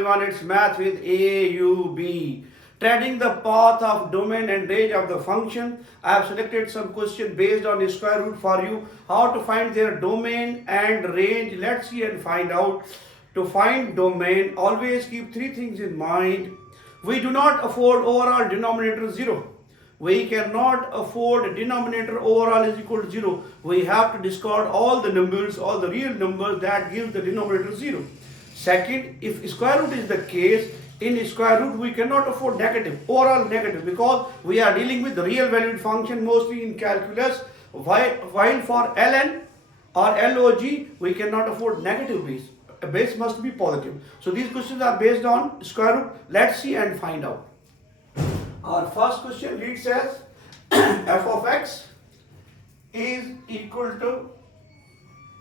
everyone, it's Math with AUB. Treading the path of domain and range of the function, I have selected some question based on the square root for you. How to find their domain and range? Let's see and find out. To find domain, always keep three things in mind. We do not afford overall denominator 0. We cannot afford denominator overall is equal to 0. We have to discard all the numbers, all the real numbers that gives the denominator 0. Second, if square root is the case, in square root we cannot afford negative, overall negative, because we are dealing with the real valued function mostly in calculus, while for ln or log we cannot afford negative base. A base must be positive. So these questions are based on square root. Let's see and find out. Our first question reads as f of x is equal to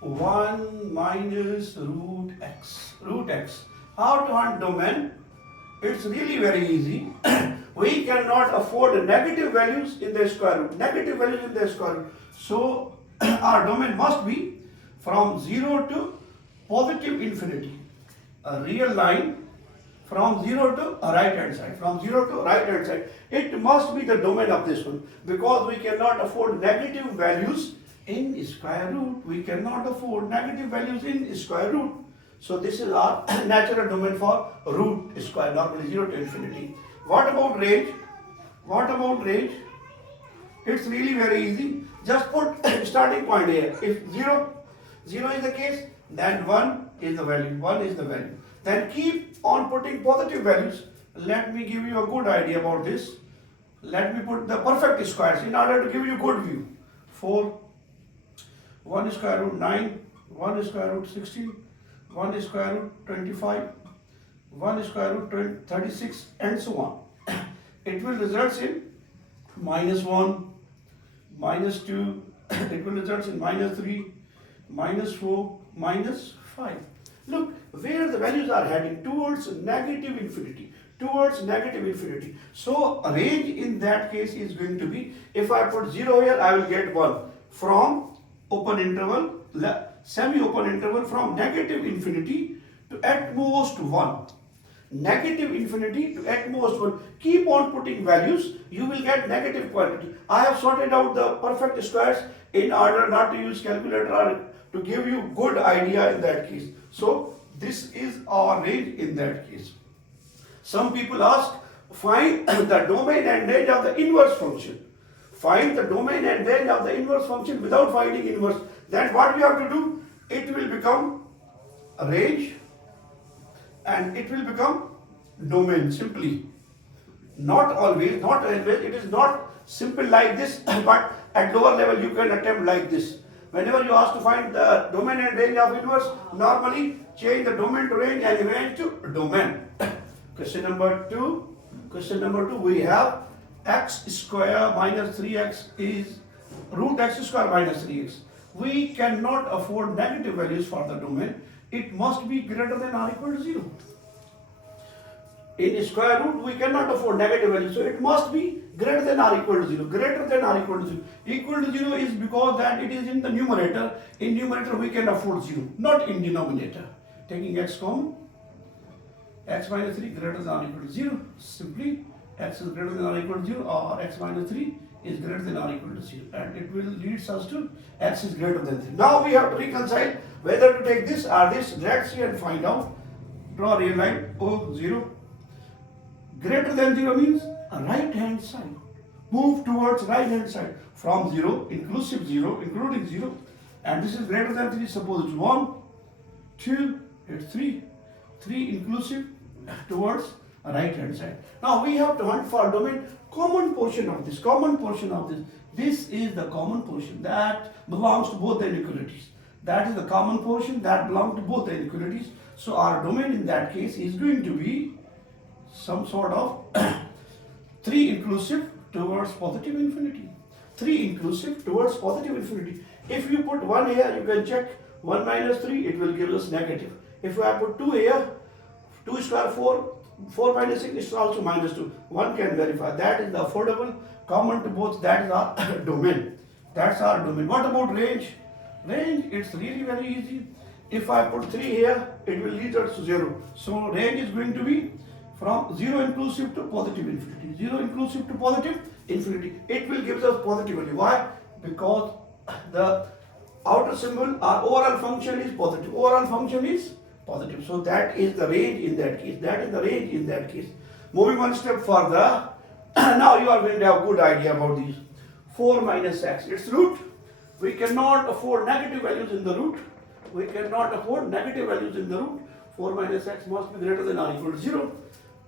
1 minus root x. Root x. How to find domain? It's really very easy. We cannot afford negative values in the square root. Negative values in the square root. So our domain must be from 0 to positive infinity. A real line from 0 to right hand side. From 0 to right hand side. It must be the domain of this one, because we cannot afford negative values in square root. We cannot afford negative values in square root. So this is our natural domain for root square, normally 0 to infinity. What about range? What about range? It's really very easy. Just put starting point here. If 0 is the case, then 1 is the value. 1 is the value. Then keep on putting positive values. Let me give you a good idea about this. Let me put the perfect squares in order to give you good view. 4, 1 square root 9, 1 square root 16, 1 square root 25, 1 square root 36, and so on. It will result in minus 1, minus 2, it will result in minus 3, minus 4, minus 5. Look, where the values are heading towards negative infinity. Towards negative infinity. So a range in that case is going to be, if I put 0 here, I will get 1. From open interval, semi-open interval, from negative infinity to at most 1. Negative infinity to at most 1. Keep on putting values, you will get negative quantity. I have sorted out the perfect squares in order not to use calculator or to give you good idea in that case. So this is our range in that case. Some people ask, find the domain and range of the inverse function. Find the domain and range of the inverse function without finding inverse. Then what we have to do? It will become a range and it will become domain simply. Not always, it is not simple like this, but at lower level you can attempt like this. Whenever you ask to find the domain and range of inverse, normally change the domain to range and range to domain. Question number 2. Question number 2, we have x square minus 3x is root x square minus 3x. We cannot afford negative values for the domain. It must be greater than or equal to 0. In square root, we cannot afford negative values. So it must be greater than or equal to 0. Greater than or equal to 0. Equal to 0 is because that it is in the numerator. In numerator, we can afford 0. Not in denominator. Taking x common. X minus 3 greater than or equal to 0. Simply, x is greater than or equal to 0, or x minus 3 is greater than or equal to 0. And it will lead us to x is greater than 3. Now we have to reconcile whether to take this or this. Let's see and find out. Draw a real line. Oh, 0. Greater than 0 means right hand side. Move towards right hand side. From 0, inclusive 0, including 0. And this is greater than 3. Suppose it's 1, 2, it's 3. 3 inclusive towards right hand side. Now we have to hunt for domain common portion of this. Common portion of this. This is the common portion that belongs to both the inequalities. That is the common portion that belongs to both the inequalities. So our domain in that case is going to be some sort of 3 inclusive towards positive infinity. 3 inclusive towards positive infinity. If you put 1 here, you can check 1 minus 3, it will give us negative. If I put 2 here, 2 square 4, 4 minus 6 is also minus 2. One can verify. That is the affordable, common to both. That is our domain. That's our domain. What about range? Range, it's really very easy. If I put 3 here, it will lead us to 0. So range is going to be from 0 inclusive to positive infinity. 0 inclusive to positive infinity. It will give us positively. Why? Because the outer symbol, our overall function is positive. Overall function is positive. So that is the range in that case. That is the range in that case. Moving one step further, now you are going to have a good idea about these. 4 minus x, its root. We cannot afford negative values in the root. We cannot afford negative values in the root. 4 minus x must be greater than or equal to 0.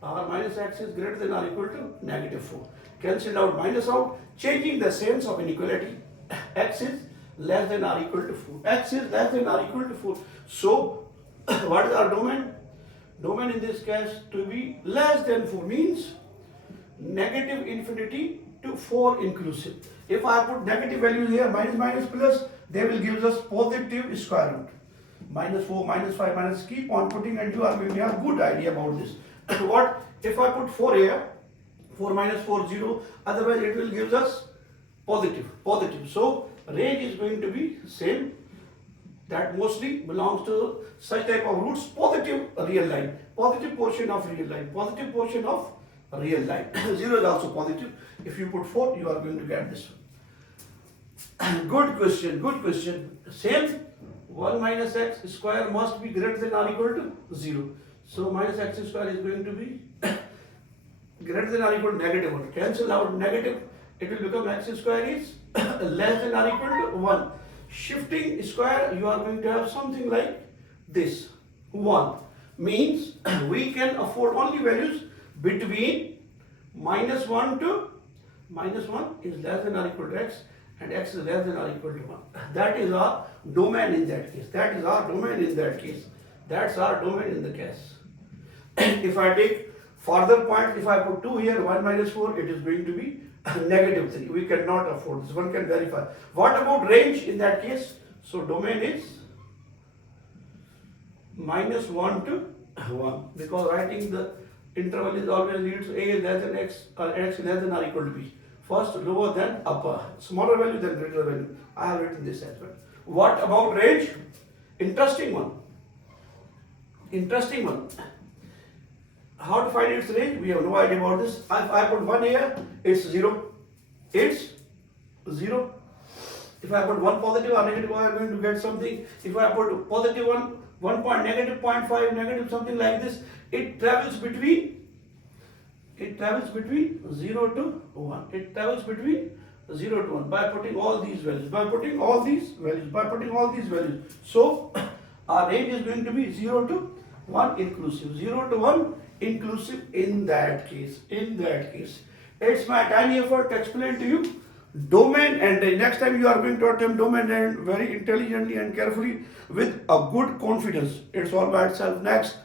R minus x is greater than or equal to negative 4. Cancel out, minus out, changing the sense of inequality. X is less than or equal to 4. X is less than or equal to 4. So, what is our domain? Domain in this case to be less than 4 means negative infinity to 4 inclusive. If I put negative values here, minus minus plus, they will give us positive square root. Minus 4, minus 5, minus, keep on putting and you are going to have a good idea about this. What? If I put 4 here, 4 minus 4, 0, otherwise it will give us positive. So, range is going to be same. That mostly belongs to such type of roots, positive real line, positive portion of real line, positive portion of real line. 0 is also positive. If you put 4, you are going to get this one. Good question. Same, 1 minus x square must be greater than or equal to 0. So minus x square is going to be greater than or equal to negative 1. Cancel out negative, it will become x square is less than or equal to 1. Shifting square, you are going to have something like this. 1 means we can afford only values between minus 1 to minus 1 is less than or equal to x and x is less than or equal to 1. That is our domain in that case. That's our domain in the case. If I take further point, if I put 2 here, 1 minus 4, it is going to be negative 3. We cannot afford this. One can verify. What about range in that case? So domain is minus 1 to 1, because writing the interval is always leads to a is less than x or x less than or equal to b. First lower than upper, smaller value than greater value. I have written this as well. What about range? Interesting one. How to find its range? We have no idea about this. If I put 1 here, it's 0. It's 0. If I put 1 positive or negative, I am going to get something. If I put positive 1 point, negative 0.5, negative something like this, it travels between 0 to 1. It travels between 0 to 1 by putting all these values. So, our range is going to be 0 to 1 inclusive. 0 to 1 inclusive in that case. It's my tiny effort to explain to you domain and range. Next time you are going to attempt domain and very intelligently and carefully with a good confidence. It's all by itself. Next.